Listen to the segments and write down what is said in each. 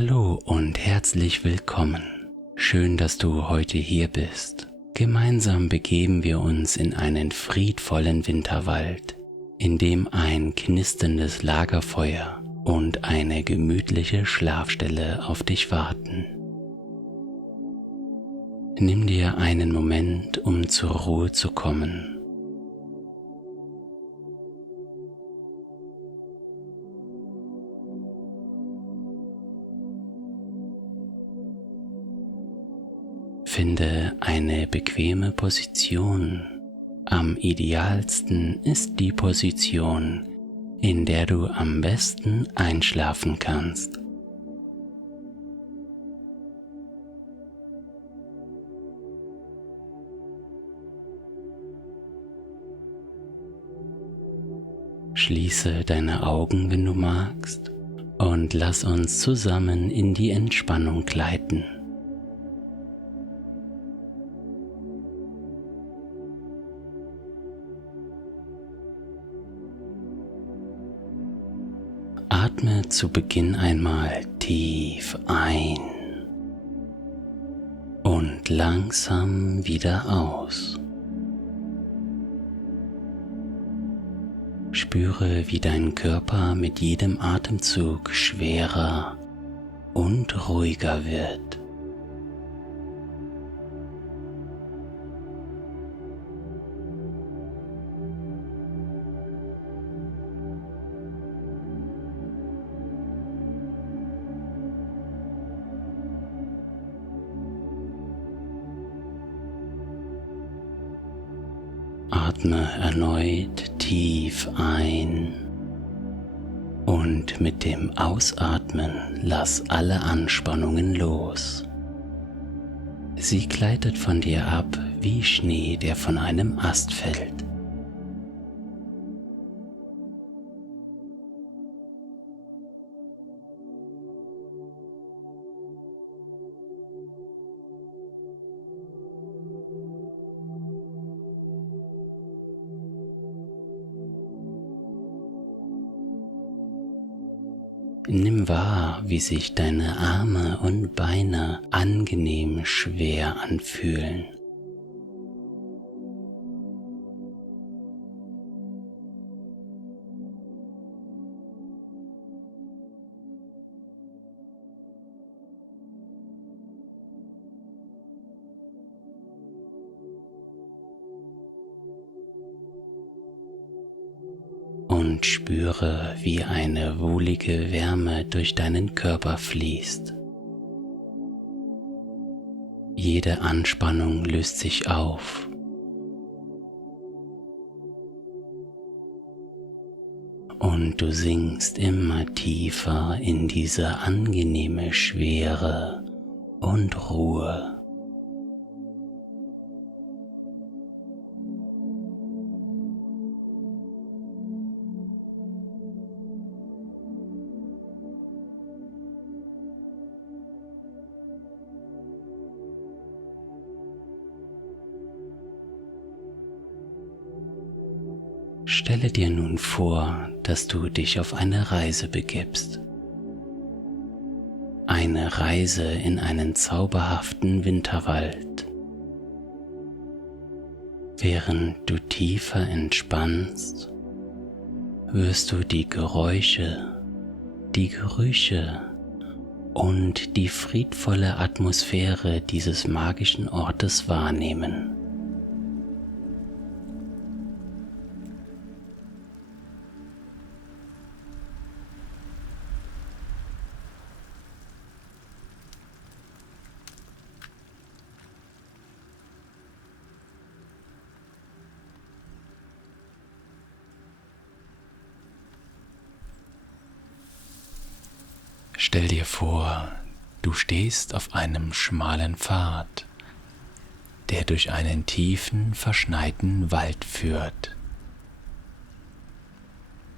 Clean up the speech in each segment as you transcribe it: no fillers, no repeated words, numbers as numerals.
Hallo und herzlich willkommen. Schön, dass du heute hier bist. Gemeinsam begeben wir uns in einen friedvollen Winterwald, in dem ein knisterndes Lagerfeuer und eine gemütliche Schlafstelle auf dich warten. Nimm dir einen Moment, um zur Ruhe zu kommen. Finde eine bequeme Position. Am idealsten ist die Position, in der du am besten einschlafen kannst. Schließe deine Augen, wenn du magst, und lass uns zusammen in die Entspannung gleiten. Atme zu Beginn einmal tief ein und langsam wieder aus. Spüre, wie dein Körper mit jedem Atemzug schwerer und ruhiger wird. Atme erneut tief ein und mit dem Ausatmen lass alle Anspannungen los. Sie gleitet von dir ab wie Schnee, der von einem Ast fällt. Nimm wahr, wie sich deine Arme und Beine angenehm schwer anfühlen. Und spüre, wie eine wohlige Wärme durch deinen Körper fließt. Jede Anspannung löst sich auf. Und du sinkst immer tiefer in diese angenehme Schwere und Ruhe. Stelle dir nun vor, dass du dich auf eine Reise begibst. Eine Reise in einen zauberhaften Winterwald. Während du tiefer entspannst, wirst du die Geräusche, die Gerüche und die friedvolle Atmosphäre dieses magischen Ortes wahrnehmen. Stell dir vor, du stehst auf einem schmalen Pfad, der durch einen tiefen, verschneiten Wald führt.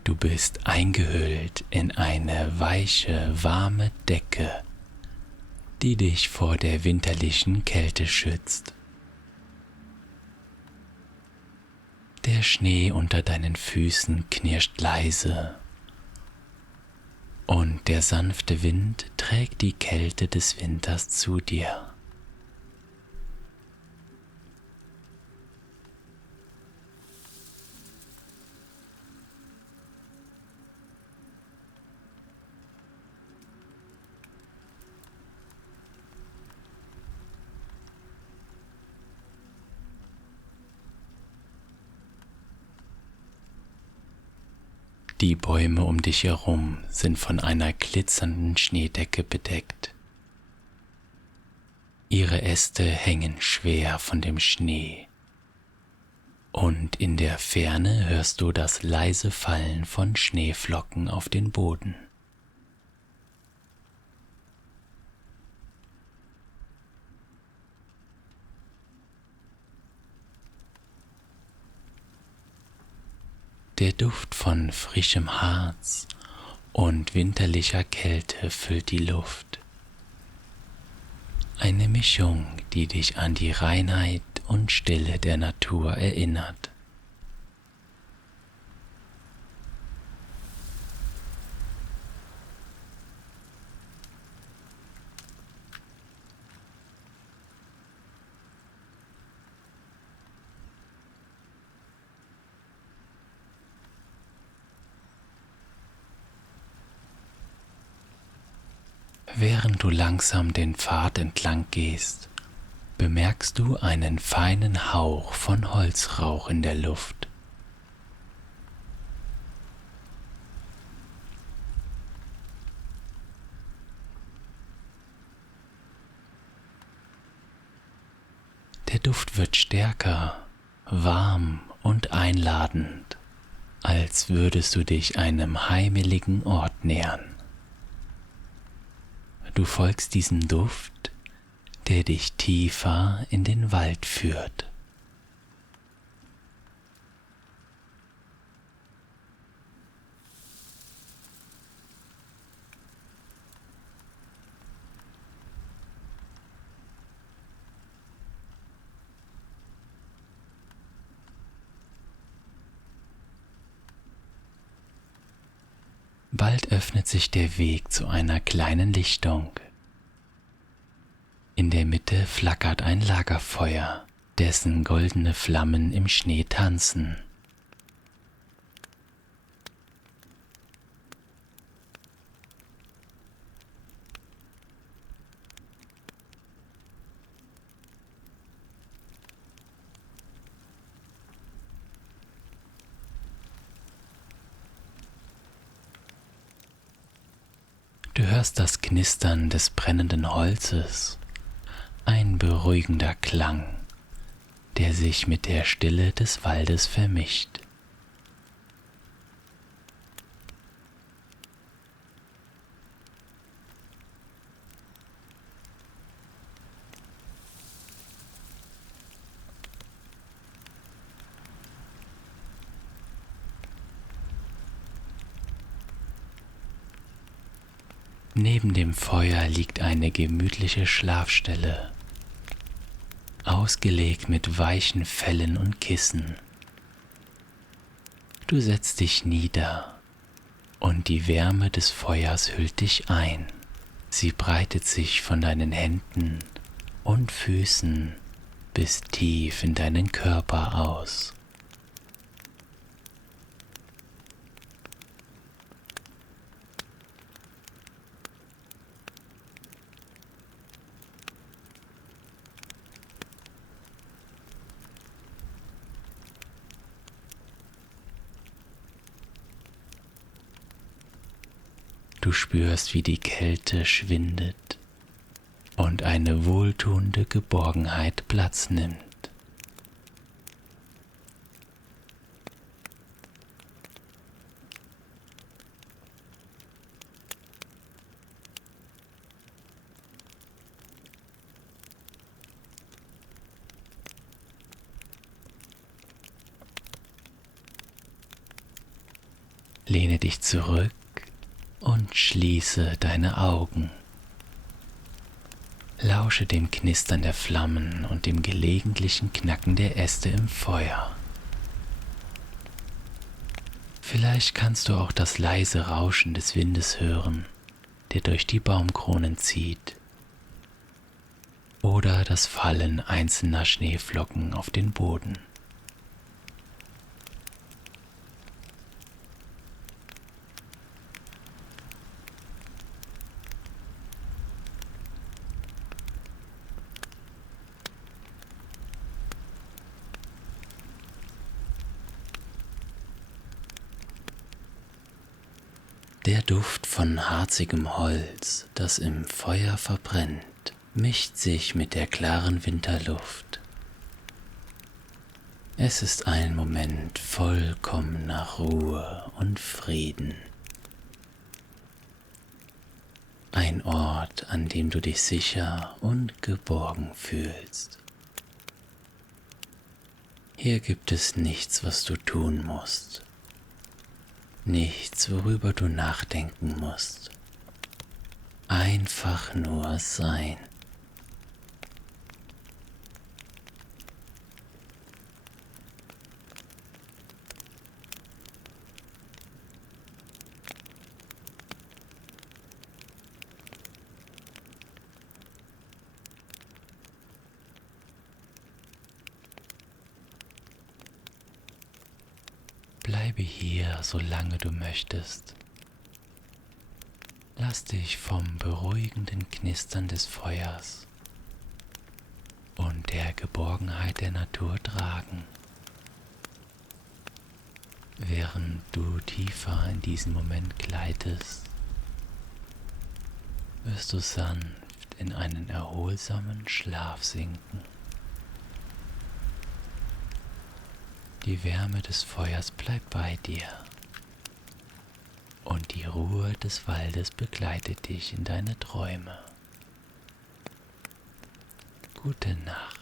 Du bist eingehüllt in eine weiche, warme Decke, die dich vor der winterlichen Kälte schützt. Der Schnee unter deinen Füßen knirscht leise und der sanfte Wind trägt die Kälte des Winters zu dir. Die Bäume um dich herum sind von einer glitzernden Schneedecke bedeckt. Ihre Äste hängen schwer von dem Schnee, und in der Ferne hörst du das leise Fallen von Schneeflocken auf den Boden. Der Duft von frischem Harz und winterlicher Kälte füllt die Luft. Eine Mischung, die dich an die Reinheit und Stille der Natur erinnert. Während du langsam den Pfad entlang gehst, bemerkst du einen feinen Hauch von Holzrauch in der Luft. Der Duft wird stärker, warm und einladend, als würdest du dich einem heimeligen Ort nähern. Du folgst diesem Duft, der dich tiefer in den Wald führt. Bald öffnet sich der Weg zu einer kleinen Lichtung. In der Mitte flackert ein Lagerfeuer, dessen goldene Flammen im Schnee tanzen. Du hörst das Knistern des brennenden Holzes, ein beruhigender Klang, der sich mit der Stille des Waldes vermischt. Neben dem Feuer liegt eine gemütliche Schlafstelle, ausgelegt mit weichen Fellen und Kissen. Du setzt dich nieder und die Wärme des Feuers hüllt dich ein. Sie breitet sich von deinen Händen und Füßen bis tief in deinen Körper aus. Du spürst, wie die Kälte schwindet und eine wohltuende Geborgenheit Platz nimmt. Lehne dich zurück und schließe deine Augen. Lausche dem Knistern der Flammen und dem gelegentlichen Knacken der Äste im Feuer. Vielleicht kannst du auch das leise Rauschen des Windes hören, der durch die Baumkronen zieht, oder das Fallen einzelner Schneeflocken auf den Boden. Der Duft von harzigem Holz, das im Feuer verbrennt, mischt sich mit der klaren Winterluft. Es ist ein Moment vollkommener Ruhe und Frieden. Ein Ort, an dem du dich sicher und geborgen fühlst. Hier gibt es nichts, was du tun musst. Nichts, worüber du nachdenken musst. Einfach nur sein. Bleibe hier, solange du möchtest. Lass dich vom beruhigenden Knistern des Feuers und der Geborgenheit der Natur tragen. Während du tiefer in diesen Moment gleitest, wirst du sanft in einen erholsamen Schlaf sinken. Die Wärme des Feuers bleibt bei dir und die Ruhe des Waldes begleitet dich in deine Träume. Gute Nacht.